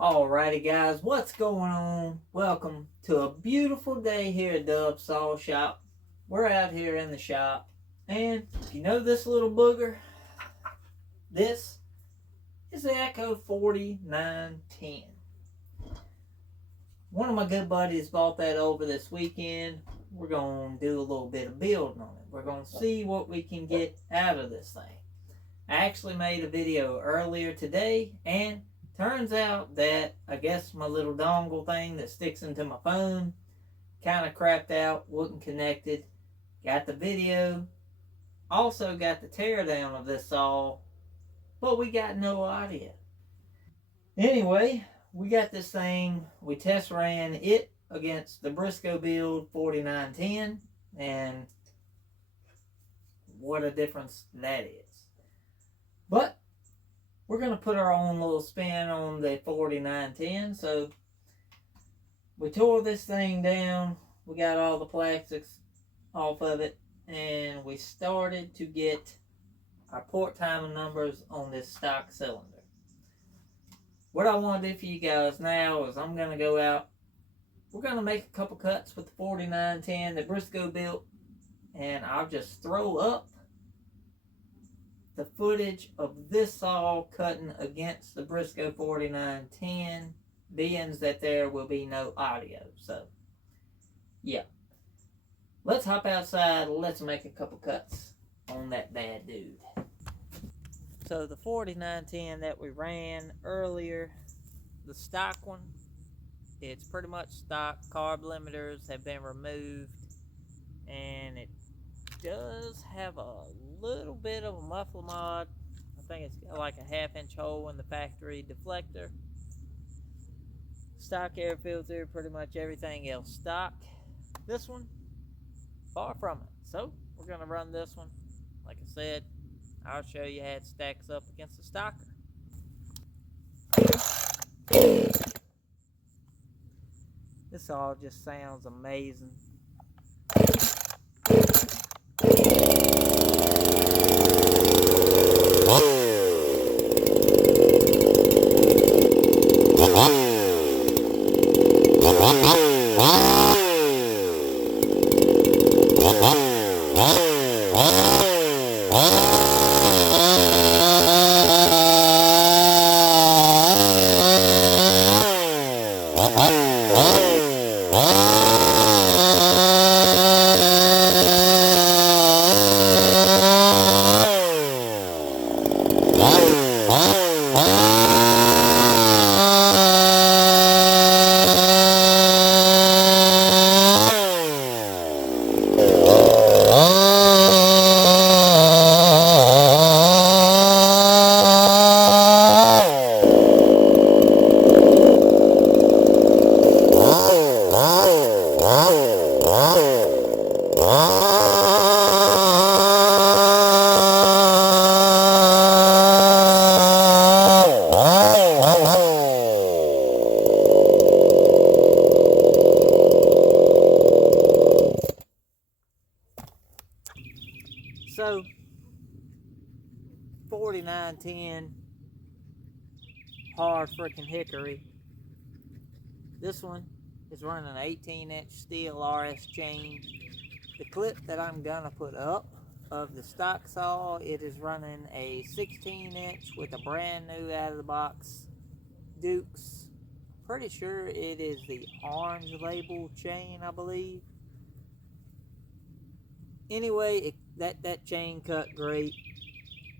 Alrighty guys, what's going on? Welcome to a beautiful day here at Dub Saw Shop. We're out here in the shop, and if you know this little booger, this is the Echo 4910. One of my good buddies bought that over this weekend. We're going to do a little bit of building on it. We're going to see what we can get out of this thing. I actually made a video earlier today, and turns out that I guess my little dongle thing that sticks into my phone kind of crapped out, wasn't connected. Got the video, also got the teardown of this saw, but we got no audio. Anyway, we got this thing, we test ran it against the Briscoe build 4910, and what a difference that is. But we're going to put our own little spin on the 4910. So we tore this thing down. We got all the plastics off of it. And we started to get our port timing numbers on this stock cylinder. What I want to do for you guys now is I'm going to go out. We're going to make a couple cuts with the 4910 that Briscoe built. And I'll just throw up the footage of this saw cutting against the Briscoe 4910, being that there will be no audio. So, yeah. Let's hop outside. Let's make a couple cuts on that bad dude. So, the 4910 that we ran earlier, the stock one, it's pretty much stock. Carb limiters have been removed, and it does have a little bit of a muffler mod. I think it's got like a 1/2-inch hole in the factory deflector. Stock air filter, pretty much everything else stock. This one, far from it. So we're going to run this one. Like I said, I'll show you how it stacks up against the stocker. This all just sounds amazing. So, 4910, hard freaking hickory. This one is running an 18-inch steel RS chain. The clip that I'm gonna put up of the stock saw, it is running a 16-inch with a brand new out of the box Dukes. Pretty sure it is the orange label chain, I believe. Anyway, that chain cut great.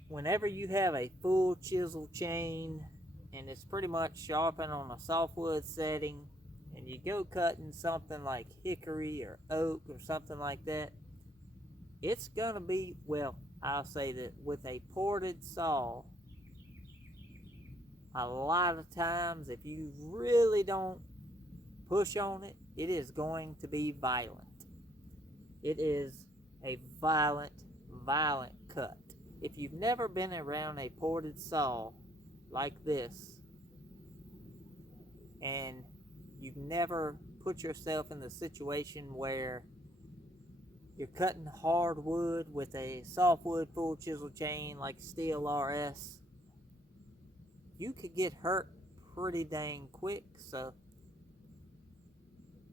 Whenever you have a full chisel chain and it's pretty much sharpened on a softwood setting, and you go cutting something like hickory or oak or something like that, it's gonna be, well, I'll say that with a ported saw, a lot of times if you really don't push on it, it is going to be violent. It is a violent cut. If you've never been around a ported saw like this, and you've never put yourself in the situation where you're cutting hardwood with a softwood full chisel chain like steel RS, you could get hurt pretty dang quick, so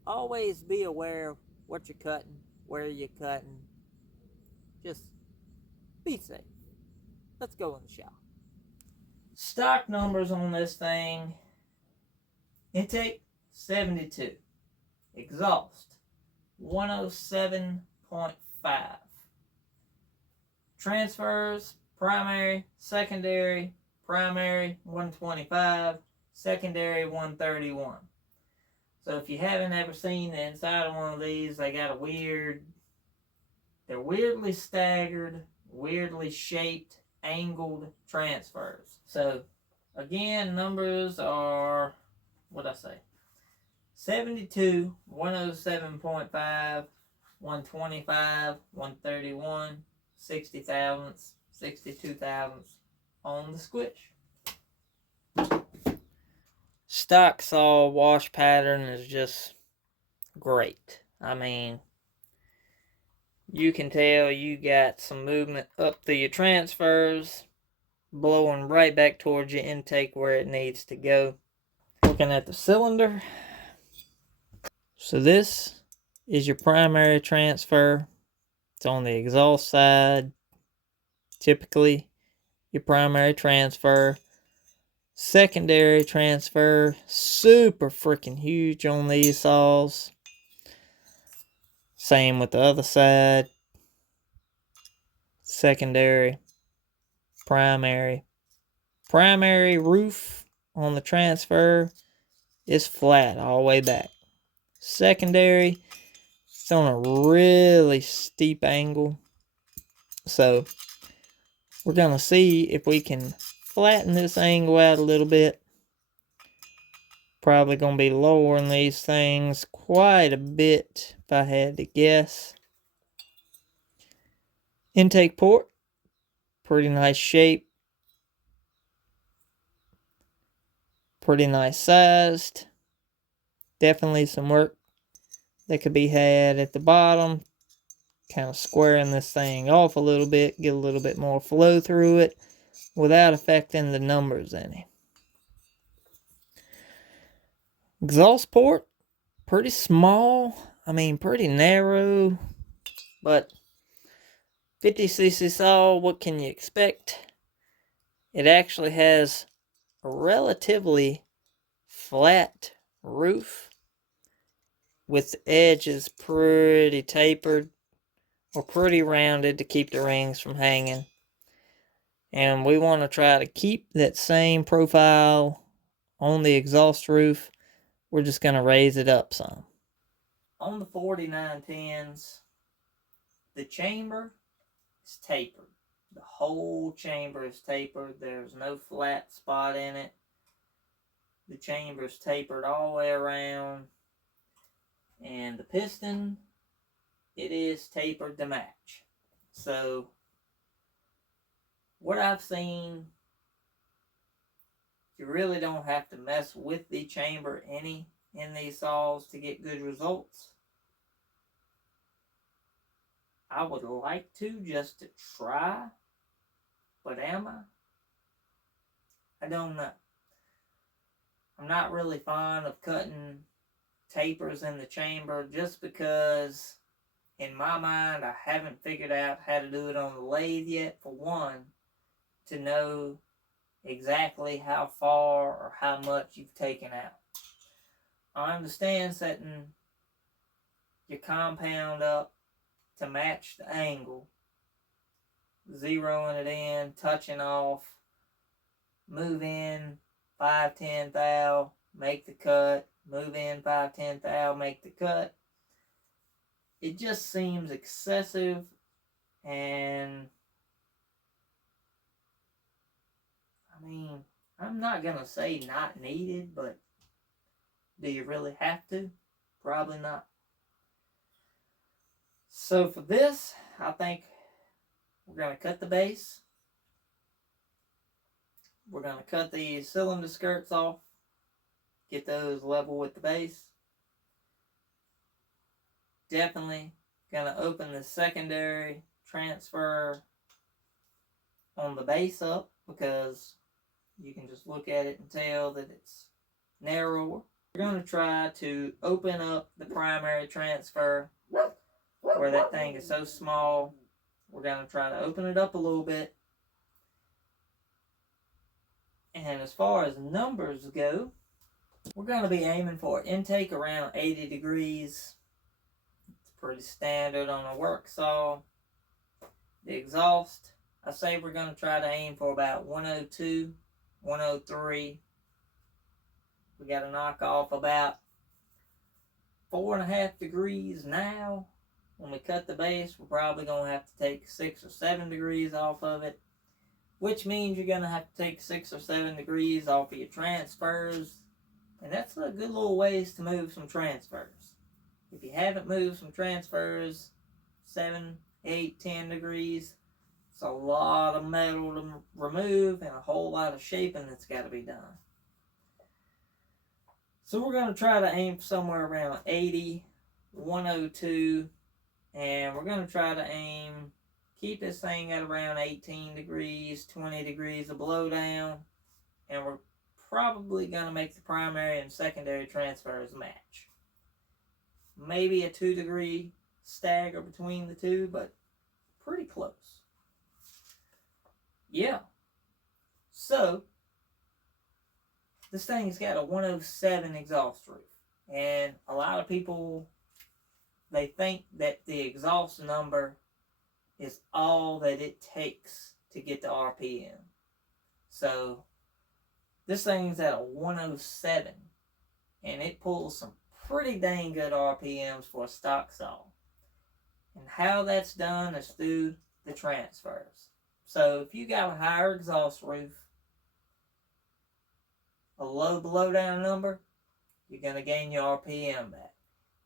always be aware of what you're cutting, where you're cutting. Just be safe. Let's go in the shower. Stock numbers on this thing: intake 72, exhaust 107.5, transfers primary, secondary, primary 125, secondary 131. So if you haven't ever seen the inside of one of these, they got they're weirdly staggered, weirdly shaped, angled transfers. So again, numbers are, what'd I say? 72, 107.5, 125, 131, 60 thousandths, 62 thousandths on the squish. Stock saw wash pattern is just great. I mean, you can tell you got some movement up through your transfers, blowing right back towards your intake where it needs to go. Looking at the cylinder. So this is your primary transfer. It's on the exhaust side. Typically, your primary transfer. Secondary transfer, super freaking huge on these saws. Same with the other side. Secondary, primary. Primary roof on the transfer is flat all the way back. Secondary, it's on a really steep angle. So we're going to see if we can flatten this angle out a little bit. Probably going to be lowering these things quite a bit if I had to guess. Intake port, pretty nice shape. Pretty nice sized. Definitely some work that could be had at the bottom. Kind of squaring this thing off a little bit, get a little bit more flow through it without affecting the numbers any. Exhaust port, pretty small. I mean, pretty narrow. But 50cc saw, what can you expect? It actually has a relatively flat roof with the edges pretty tapered or pretty rounded to keep the rings from hanging. And we want to try to keep that same profile on the exhaust roof. We're just going to raise it up some. On the 4910s, the chamber is tapered. The whole chamber is tapered. There's no flat spot in it. The chamber is tapered all the way around. And the piston, it is tapered to match. So what I've seen, you really don't have to mess with the chamber any in these saws to get good results. I would like to just to try, but am I? I don't know. I'm not really fond of cutting tapers in the chamber just because in my mind I haven't figured out how to do it on the lathe yet, for one, to know exactly how far or how much you've taken out. I understand setting your compound up to match the angle, zeroing it in, touching off, move in 5/10 thou, make the cut, move in 5/10 thou, make the cut. It just seems excessive, and I mean, I'm not gonna say not needed, but do you really have to? Probably not. So for this, I think we're going to cut the base. We're going to cut the cylinder skirts off. Get those level with the base. Definitely going to open the secondary transfer on the base up, because You can just look at it and tell that it's narrower. We're going to try to open up the primary transfer where that thing is so small. We're going to try to open it up a little bit. And as far as numbers go, we're going to be aiming for intake around 80 degrees. It's pretty standard on a work saw. The exhaust, I say we're going to try to aim for about 102, 103. We got to knock off about 4.5 degrees now. When we cut the base, we're probably going to have to take 6 or 7 degrees off of it, which means you're going to have to take 6 or 7 degrees off of your transfers. And that's a good little ways to move some transfers. If you haven't moved some transfers 7, 8, 10 degrees, it's a lot of metal to remove and a whole lot of shaping that's got to be done. So we're going to try to aim somewhere around 80, 102, and we're going to try to keep this thing at around 18 degrees, 20 degrees of blowdown, and we're probably going to make the primary and secondary transfers match. Maybe a 2 degree stagger between the two, but pretty close. Yeah. So, this thing's got a 107 exhaust roof. And a lot of people, they think that the exhaust number is all that it takes to get the RPM. So, this thing's at a 107. And it pulls some pretty dang good RPMs for a stock saw. And how that's done is through the transfers. So if you got a higher exhaust roof, a low blowdown number, you're going to gain your RPM back.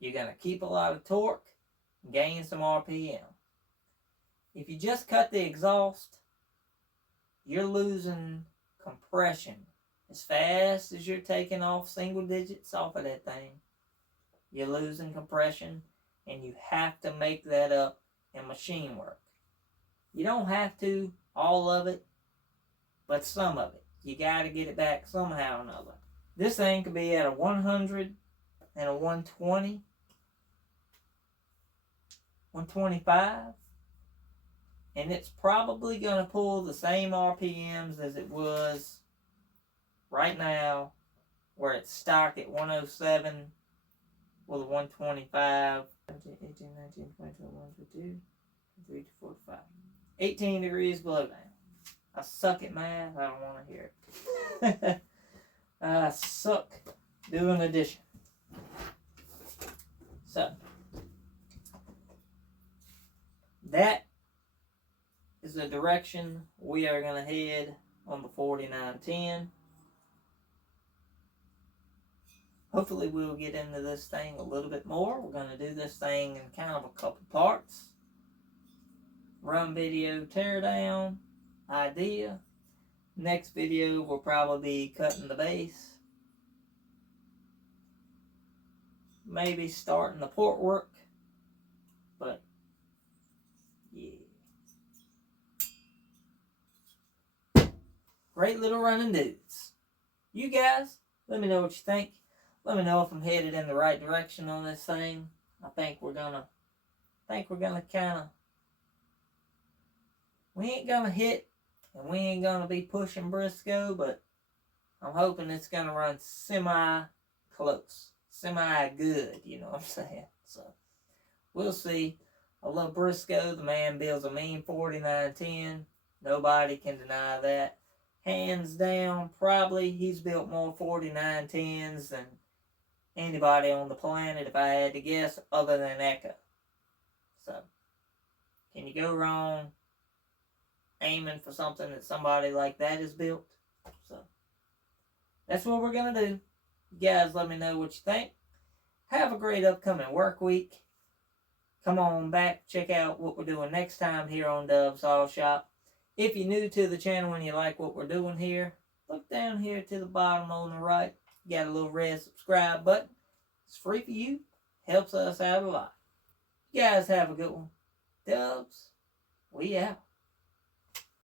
You're going to keep a lot of torque and gain some RPM. If you just cut the exhaust, you're losing compression. As fast as you're taking off single digits off of that thing, you're losing compression, and you have to make that up in machine work. You don't have to, all of it, but some of it. You got to get it back somehow or another. This thing could be at a 100 and a 120, 125, and it's probably going to pull the same RPMs as it was right now, where it's stock at 107 with a 125, 18, 19, 20, 21, 22, 23, 24, 25. 18 degrees below down. I suck at math. I don't want to hear it. I suck doing addition. So, that is the direction we are going to head on the 4910. Hopefully we'll get into this thing a little bit more. We're going to do this thing in kind of a couple parts. Run video teardown, idea. Next video we'll probably be cutting the base. Maybe starting the port work. But, yeah. Great little running dudes. You guys, let me know what you think. Let me know if I'm headed in the right direction on this thing. I think we're gonna kinda, we ain't gonna hit and we ain't gonna be pushing Briscoe, but I'm hoping it's gonna run semi-close. Semi-good, you know what I'm saying? So, we'll see. I love Briscoe. The man builds a mean 4910. Nobody can deny that. Hands down, probably he's built more 4910s than anybody on the planet, if I had to guess, other than Echo. So, can you go wrong aiming for something that somebody like that has built? So, that's what we're going to do. You guys let me know what you think. Have a great upcoming work week. Come on back, check out what we're doing next time here on Dub Saw Shop. If you're new to the channel and you like what we're doing here, look down here to the bottom on the right. You got a little red subscribe button. It's free for you. Helps us out a lot. You guys have a good one. Dubs, we out.